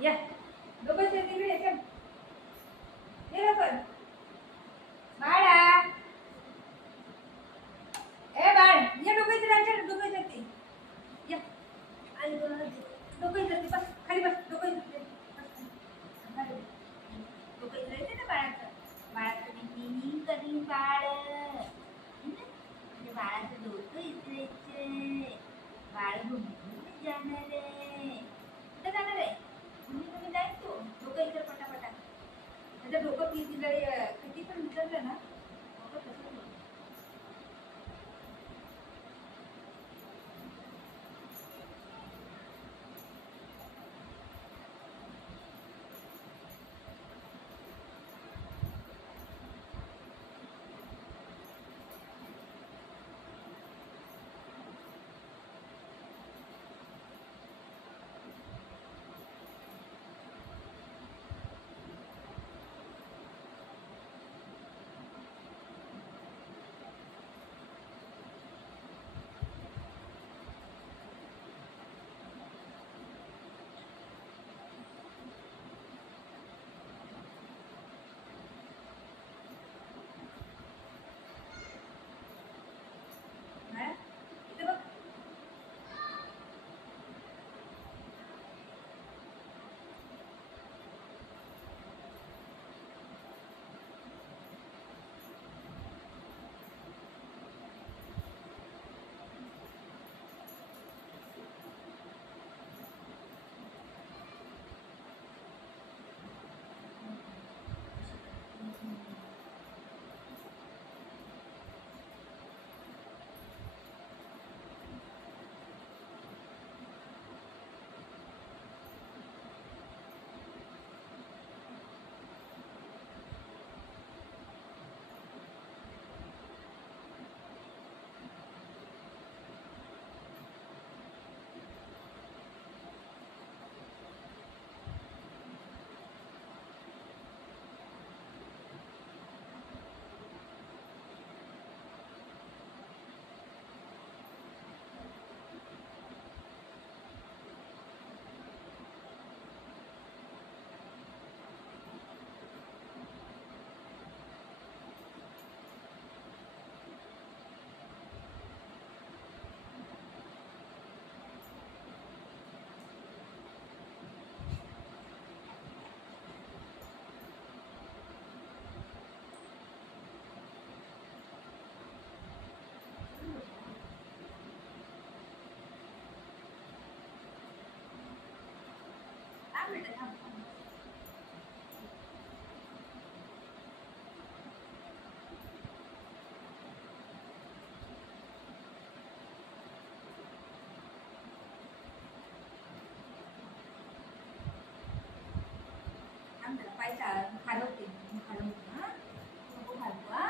या डोकं तिकडे चल ये लवकर बाळा ए बाळ ये डोकं इथे चल डोकं इथे या आई डोकं इथे बस खाली बस डोकं इथे डोकं इथे ना बाळाचं मी करीन बाळ म्हणजे बाळाचं डोकं इथे बाळ घुमून जाणार आहे कुठे जाणार आहे तुम्ही जाईल तो डोकं इतर पटापटा त्याचं डोकं किती पण विचारलं ना डोकं तसंच होतं. इथे बघ पाय खालवते हा नको खालू हा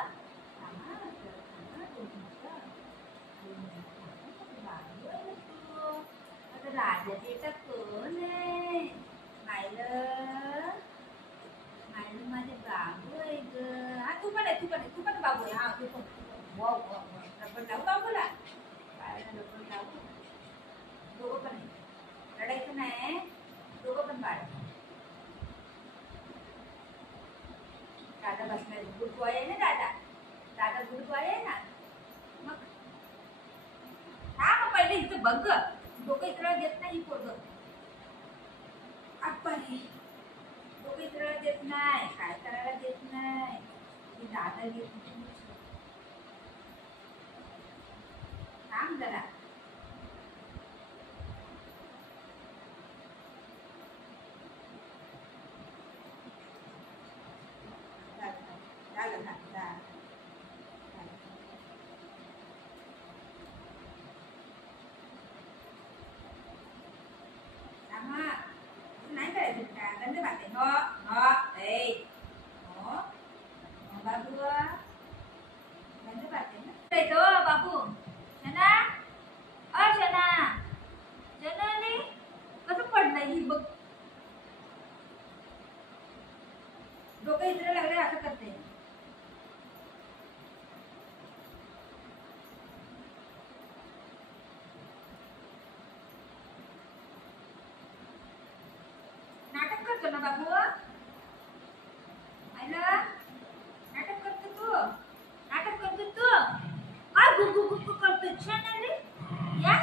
राजा बेटा कोण आहे मायलं मायलं माझे बाबू आहे ग हा तू पण आहे बाबू आहे हा तू पण रबर लावू बाबूला बाळाला रबर लावू दोघं पण आहे रडायचं नाही दोघं पण बाळ दादा बसलाय गुड बॉय आहे ना दादा गुड बॉय आहे ना मग हा मग पहिले इथं बघ डोकं इतराला देत नाही पोरगं आप्पा हे डोकं इतराला देत नाही काय करायला देत नाही दादा देत थांब जरा नाही करायचं का गंध बाते बाबू गंध बाते ना बाबू शना शना शनाने कसं पडलंय ही बघ डोकं इतर लागले असं करते बाबू आयला नाटक करतो तू काय गुगु करतो छान आले या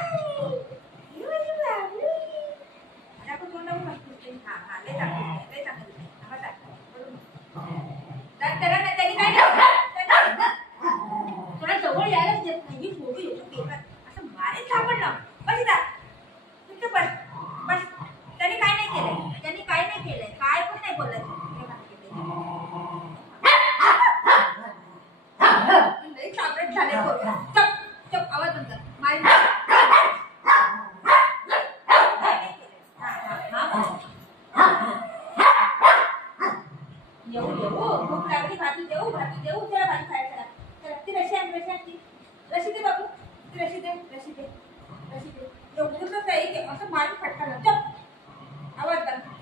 आता आपण तोंडावर बसतो हा लय टाकतो आता त्याला ना त्यांनी काय थोडा जवळ यायलाच देत नाही मी फोडू येतो पेपर असं मारे सापडलं बस इथं तिथं बस त्यांनी काय नाही केलंय काय पण नाही बोललं लई चापट झाले चप चप आवाज बंद कर मारी येऊ भूक लागली भाजी देऊ चला भाजी खायला चला ती रशी दे बाबू ती रशी दे एवढं काही असं मारी फटका चप आवाज बंद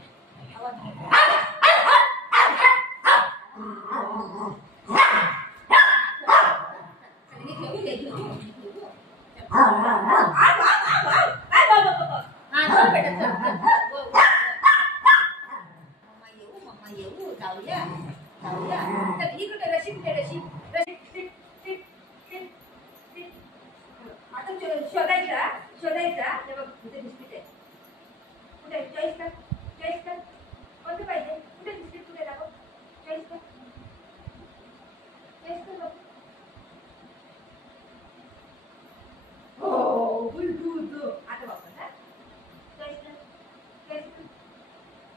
शोधायचा हे बघ कुठे बिस्किट आहे कुठे चॉईस कर कोणतं पाहिजे कुठे बिस्किट कुठे दाखव चॉईस कर बघ हो बुलबुल आता वापर ना चॉईस कर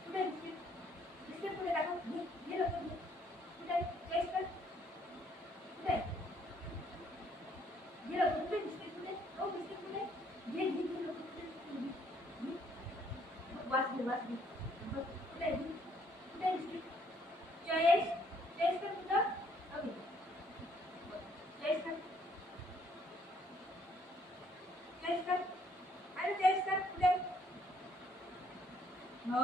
कुठे बिस्किट कुठे दाखव घे लवकर कुठे चॉईस कर कुठे घे लवकर कुठे बिस्किट कुठे हो बिस्किट कुठे घे वास कुठे बिस्किट चॉईस कर तुझं ओके चॉईस कर अरे चॉईस कर कुठे हो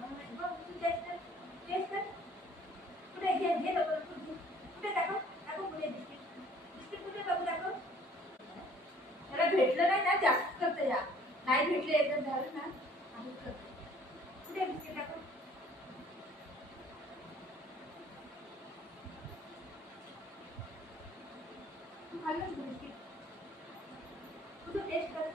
नाही बघ तू चॉईस कर कुठे घे लवकर कुठे दाखव कुठे बिस्किट कुठे बघू दाखव त्याला भेटलं नाही ना जास्त करते या नाही भेटले एकदा झालं ना आम्ही करतो कुठे बिस्किट दाखव तू खाल्लं बिस्किट कुठं टेस्ट कर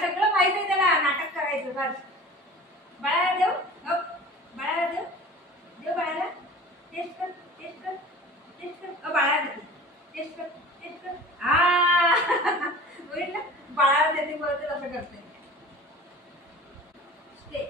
सगळं माहित आहे त्याला नाटक करायचं बस बाळाला देऊ बाळाला टेस्ट कर बाळाला देते टेस्ट कर बघितलं बाळाला देते बरोबर असं करते स्टे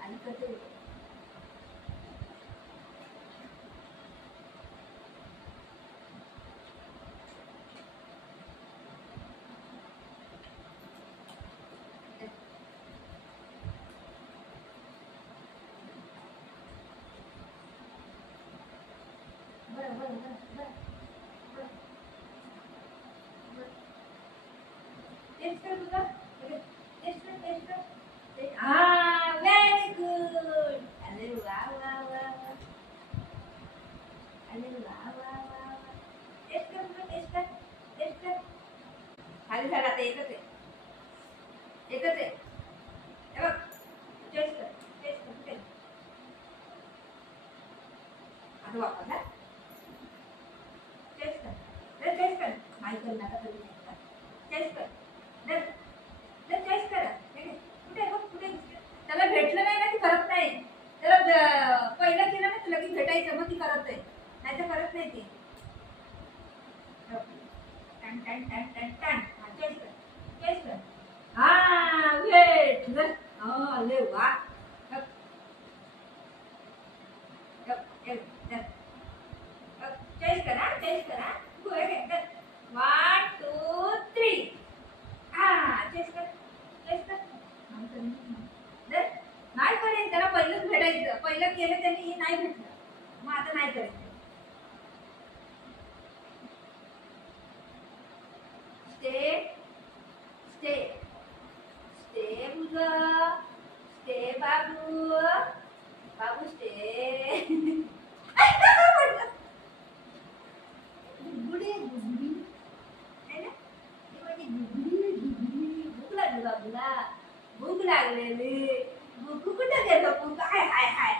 आणि कसं टेस्ट कर तुझा टेस्ट कर व्हेरी गुड अरे वा आता वापर ना टेस्ट कर टेस्ट कर नाही कर आता कधी नाही कर टेस्ट कर टेस्ट कर कुठे बघ कुठे त्याला भेटलं नाही ना ती करत नाही त्याला पहिलं केलं ना तुला की भेटायचं मग ती करत आहे नाही तर करत नाही ती टन टन टन टन टन टेस्ट कर हा वेट अरे वा टेस्ट करा वन टू थ्री टेस्ट कर नाही करेन त्याला पहिलंच भेटायचं पहिलं केलं त्यांनी नाही भेटलं मग आता नाही करायचं स्टे स्टे स्टे मुलं स्टे बाबू बाबू स्टे गुगुडी गुगुडी है ना ती म्हणजे गुगुडी गुगुडी भूक लागली बाबूला भूक लागलेली भूक कुठं गेलं भूक हाय हाय हाय